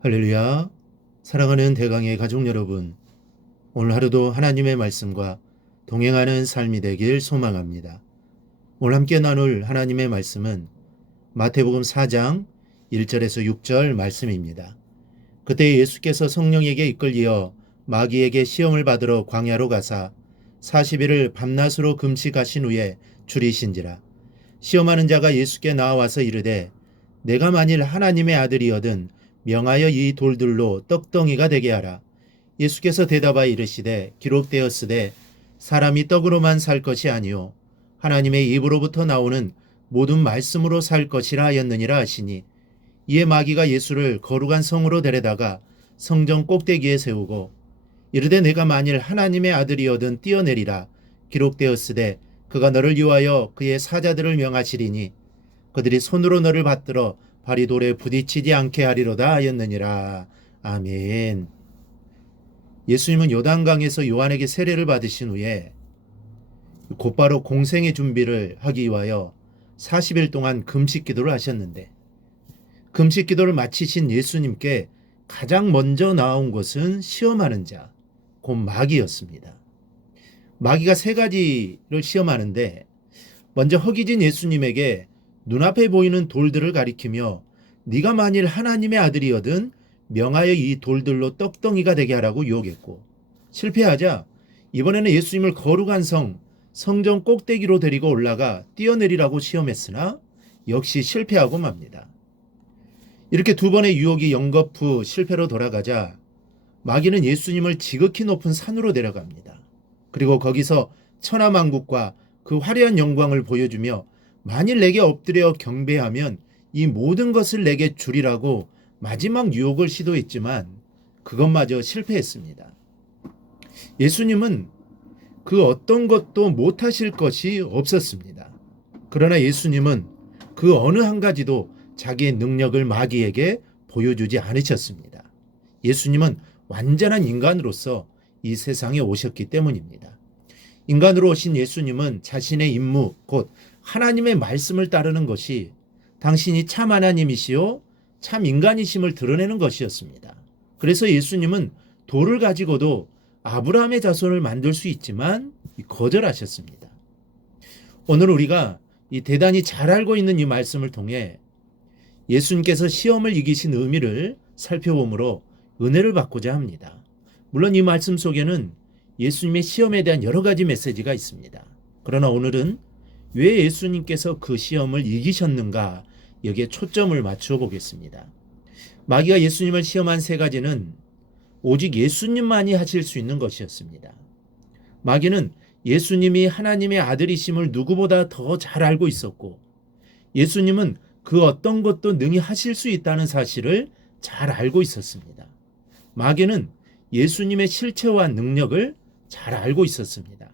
할렐루야. 사랑하는 대강의 가족 여러분, 오늘 하루도 하나님의 말씀과 동행하는 삶이 되길 소망합니다. 오늘 함께 나눌 하나님의 말씀은 마태복음 4장 1절에서 6절 말씀입니다. 그때 예수께서 성령에게 이끌리어 마귀에게 시험을 받으러 광야로 가사 40일을 밤낮으로 금식하신 후에 줄이신지라. 시험하는 자가 예수께 나와서 이르되 내가 만일 하나님의 아들이거든 명하여 이 돌들로 떡덩이가 되게 하라. 예수께서 대답하여 이르시되 기록되었으되 사람이 떡으로만 살 것이 아니요 하나님의 입으로부터 나오는 모든 말씀으로 살 것이라 하였느니라 하시니, 이에 마귀가 예수를 거룩한 성으로 데려다가 성전 꼭대기에 세우고 이르되 내가 만일 하나님의 아들이거든 뛰어내리라. 기록되었으되 그가 너를 위하여 그의 사자들을 명하시리니 그들이 손으로 너를 받들어 발이 돌에 부딪히지 않게 하리로다 하였느니라. 아멘. 예수님은 요단강에서 요한에게 세례를 받으신 후에 곧바로 공생의 준비를 하기 위하여 40일 동안 금식 기도를 하셨는데, 금식 기도를 마치신 예수님께 가장 먼저 나온 것은 시험하는 자, 곧 마귀였습니다. 마귀가 세 가지를 시험하는데, 먼저 허기진 예수님에게 눈앞에 보이는 돌들을 가리키며 네가 만일 하나님의 아들이거든 명하여 이 돌들로 떡덩이가 되게 하라고 유혹했고, 실패하자 이번에는 예수님을 거룩한 성전 꼭대기로 데리고 올라가 뛰어내리라고 시험했으나 역시 실패하고 맙니다. 이렇게 두 번의 유혹이 연거푸 실패로 돌아가자 마귀는 예수님을 지극히 높은 산으로 데려갑니다. 그리고 거기서 천하만국과 그 화려한 영광을 보여주며 만일 내게 엎드려 경배하면 이 모든 것을 내게 주리라고 마지막 유혹을 시도했지만 그것마저 실패했습니다. 예수님은 그 어떤 것도 못하실 것이 없었습니다. 그러나 예수님은 그 어느 한 가지도 자기의 능력을 마귀에게 보여주지 않으셨습니다. 예수님은 완전한 인간으로서 이 세상에 오셨기 때문입니다. 인간으로 오신 예수님은 자신의 임무, 곧 하나님의 말씀을 따르는 것이 당신이 참 하나님이시요 참 인간이심을 드러내는 것이었습니다. 그래서 예수님은 돌을 가지고도 아브라함의 자손을 만들 수 있지만 거절하셨습니다. 오늘 우리가 이 대단히 잘 알고 있는 이 말씀을 통해 예수님께서 시험을 이기신 의미를 살펴보므로 은혜를 받고자 합니다. 물론 이 말씀 속에는 예수님의 시험에 대한 여러 가지 메시지가 있습니다. 그러나 오늘은 왜 예수님께서 그 시험을 이기셨는가, 여기에 초점을 맞추어 보겠습니다. 마귀가 예수님을 시험한 세 가지는 오직 예수님만이 하실 수 있는 것이었습니다. 마귀는 예수님이 하나님의 아들이심을 누구보다 더 잘 알고 있었고, 예수님은 그 어떤 것도 능히 하실 수 있다는 사실을 잘 알고 있었습니다. 마귀는 예수님의 실체와 능력을 잘 알고 있었습니다.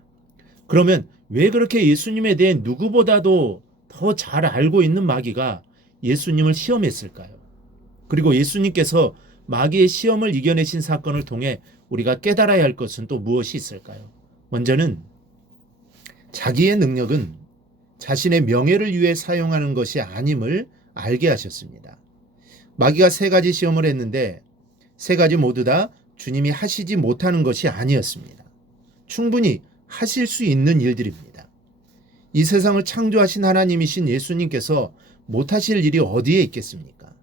그러면 왜 그렇게 예수님에 대해 누구보다도 더 잘 알고 있는 마귀가 예수님을 시험했을까요? 그리고 예수님께서 마귀의 시험을 이겨내신 사건을 통해 우리가 깨달아야 할 것은 또 무엇이 있을까요? 먼저는 자기의 능력은 자신의 명예를 위해 사용하는 것이 아님을 알게 하셨습니다. 마귀가 세 가지 시험을 했는데 세 가지 모두 다 주님이 하시지 못하는 것이 아니었습니다. 충분히 하실 수 있는 일들입니다. 이 세상을 창조하신 하나님이신 예수님께서 못하실 일이 어디에 있겠습니까?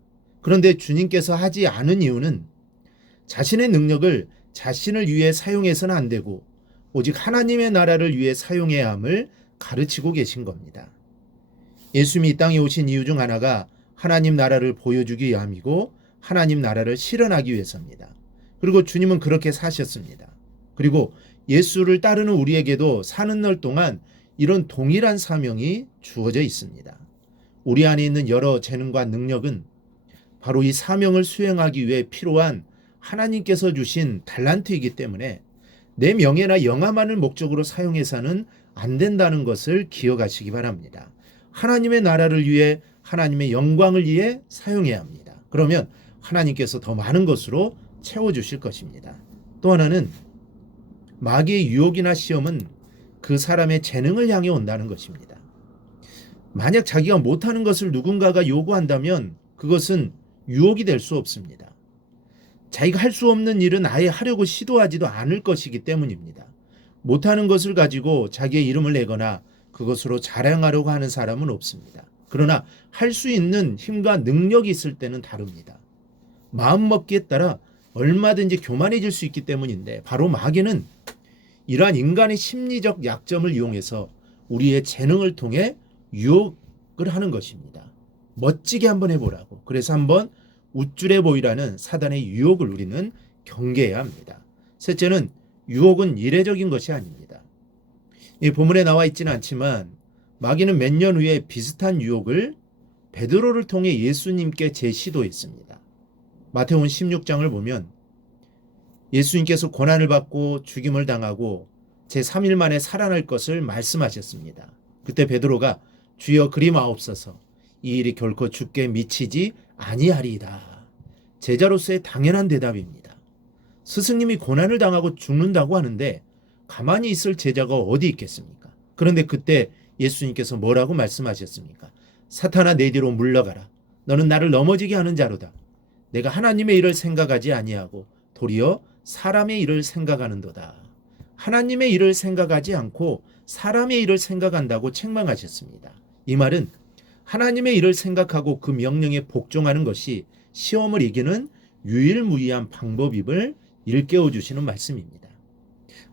그런데 주님께서 하지 않은 이유는 자신의 능력을 자신을 위해 사용해서는 안 되고 오직 하나님의 나라를 위해 사용해야 함을 가르치고 계신 겁니다. 예수님이 이 땅에 오신 이유 중 하나가 하나님 나라를 보여주기 위함이고 하나님 나라를 실현하기 위해서입니다. 그리고 주님은 그렇게 사셨습니다. 그리고 예수를 따르는 우리에게도 사는 날 동안 이런 동일한 사명이 주어져 있습니다. 우리 안에 있는 여러 재능과 능력은 바로 이 사명을 수행하기 위해 필요한 하나님께서 주신 달란트이기 때문에 내 명예나 영화만을 목적으로 사용해서는 안 된다는 것을 기억하시기 바랍니다. 하나님의 나라를 위해 하나님의 영광을 위해 사용해야 합니다. 그러면 하나님께서 더 많은 것으로 채워주실 것입니다. 또 하나는 마귀의 유혹이나 시험은 그 사람의 재능을 향해 온다는 것입니다. 만약 자기가 못하는 것을 누군가가 요구한다면 그것은 유혹이 될 수 없습니다. 자기가 할 수 없는 일은 아예 하려고 시도하지도 않을 것이기 때문입니다. 못하는 것을 가지고 자기의 이름을 내거나 그것으로 자랑하려고 하는 사람은 없습니다. 그러나 할 수 있는 힘과 능력이 있을 때는 다릅니다. 마음먹기에 따라 얼마든지 교만해질 수 있기 때문인데, 바로 마귀는 이러한 인간의 심리적 약점을 이용해서 우리의 재능을 통해 유혹을 하는 것입니다. 멋지게 한번 해보라고. 그래서 한번 우쭐해 보이라는 사단의 유혹을 우리는 경계해야 합니다. 셋째는, 유혹은 이례적인 것이 아닙니다. 이 본문에 나와 있지는 않지만 마귀는 몇 년 후에 비슷한 유혹을 베드로를 통해 예수님께 제시도했습니다. 마태복음 16장을 보면 예수님께서 고난을 받고 죽임을 당하고 제3일 만에 살아날 것을 말씀하셨습니다. 그때 베드로가 주여 그리 마옵소서, 이 일이 결코 주께 미치지 아니하리이다. 제자로서의 당연한 대답입니다. 스승님이 고난을 당하고 죽는다고 하는데 가만히 있을 제자가 어디 있겠습니까? 그런데 그때 예수님께서 뭐라고 말씀하셨습니까? 사탄아, 내 뒤로 물러가라. 너는 나를 넘어지게 하는 자로다. 내가 하나님의 일을 생각하지 아니하고 도리어 사람의 일을 생각하는도다. 하나님의 일을 생각하지 않고 사람의 일을 생각한다고 책망하셨습니다. 이 말은 하나님의 일을 생각하고 그 명령에 복종하는 것이 시험을 이기는 유일무이한 방법임을 일깨워 주시는 말씀입니다.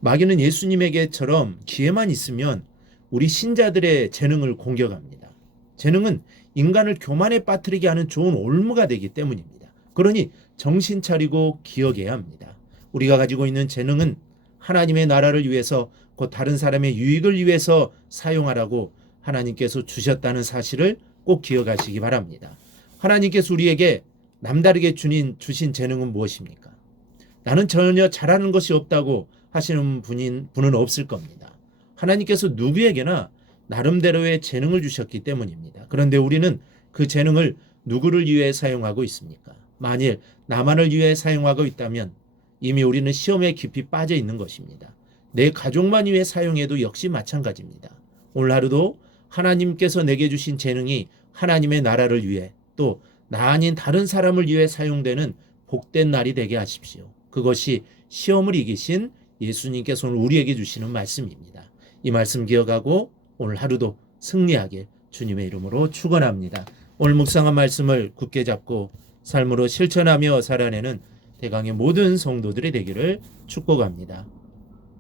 마귀는 예수님에게처럼 기회만 있으면 우리 신자들의 재능을 공격합니다. 재능은 인간을 교만에 빠뜨리게 하는 좋은 올무가 되기 때문입니다. 그러니 정신 차리고 기억해야 합니다. 우리가 가지고 있는 재능은 하나님의 나라를 위해서, 곧 다른 사람의 유익을 위해서 사용하라고 하나님께서 주셨다는 사실을 꼭 기억하시기 바랍니다. 하나님께서 우리에게 남다르게 주신 재능은 무엇입니까? 나는 전혀 잘하는 것이 없다고 하시는 분은 없을 겁니다. 하나님께서 누구에게나 나름대로의 재능을 주셨기 때문입니다. 그런데 우리는 그 재능을 누구를 위해 사용하고 있습니까? 만일 나만을 위해 사용하고 있다면 이미 우리는 시험에 깊이 빠져 있는 것입니다. 내 가족만 위해 사용해도 역시 마찬가지입니다. 오늘 하루도 하나님께서 내게 주신 재능이 하나님의 나라를 위해, 또 나 아닌 다른 사람을 위해 사용되는 복된 날이 되게 하십시오. 그것이 시험을 이기신 예수님께서 오늘 우리에게 주시는 말씀입니다. 이 말씀 기억하고 오늘 하루도 승리하길 주님의 이름으로 축원합니다. 오늘 묵상한 말씀을 굳게 잡고 삶으로 실천하며 살아내는 대강의 모든 성도들이 되기를 축복합니다.